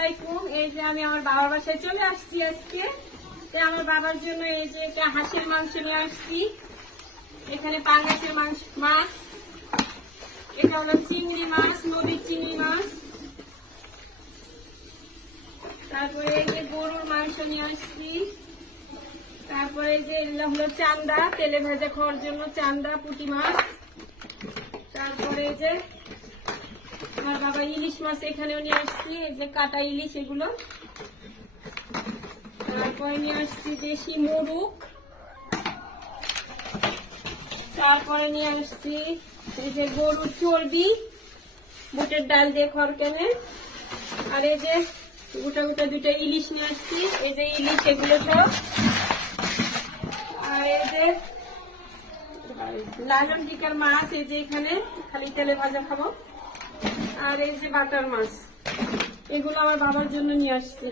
আলাইকুম। এই যে আমি আমার বাবার বাসায় চলে আসছি আজকে। আমার বাবার জন্য এই যে একটা হাঁসের মাংস নিয়ে আসছি। এখানে পাঙ্গাসের মাছ, এটা হলো চিংড়ি মাছ, নদীর চিংড়ি মাছ। তারপরে এই যে গরুর মাংস নিয়ে আসছি। তারপরে এই যে এগুলো হলো চান্দা, তেলে ভেজে খাওয়ার জন্য চান্দা, পুঁটি মাছ। তারপরে এই যে আমার বাবা ইলিশ মাছ এখানেও নিয়ে আসছি, এই যে কাটা ইলিশ এগুলো। তারপরে নিয়ে আসছি দেশি মোরগ। তারপরে নিয়ে আসছি এই যে গরুর চর্বি, বুটের ডাল দিয়ে খড়কেনে। আর এই যে গোটা গোটা দুটা ইলিশ নিয়ে আসছি, এই যে ইলিশ এগুলো সব। আর এই যে লালন টিকার মাছ, এই যে এখানে খালি তেলে ভাজা খাবো। আর এই যে বাটার মাছ, এগুলো আমার বাবার জন্য নিয়ে আসছি।